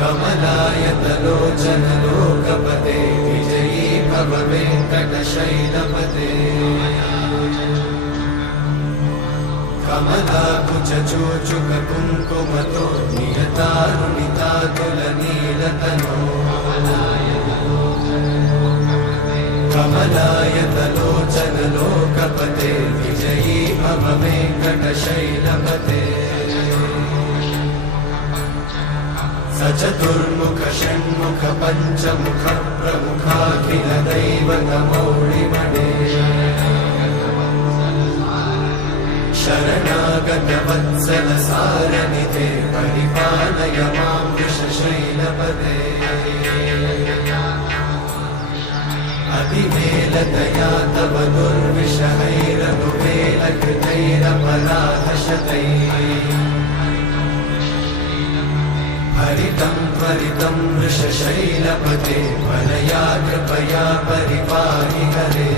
कमलायतलोचन लोकपते विजयी भव वेङ्कटशैलपते कमलाकुचूचुक कुङ्कुमतो नियतारुणितातुलनीलतनो कमलायतलोचन लोकपते विजयी भव वेङ्कटशैलपते सचतुर्मुख षण्मुख पञ्चमुख प्रमुखाखिल दैवतमौळिमणे शरणागत वत्सल सारनिधे परिपालय मां वृषशैलपते अतिवेलतया तव दुर्विषहैरनुवेलकृतैरपराधशतैः हरितं त्वरितं वृषशैलपते वरया कृपया परिपाहि हरे।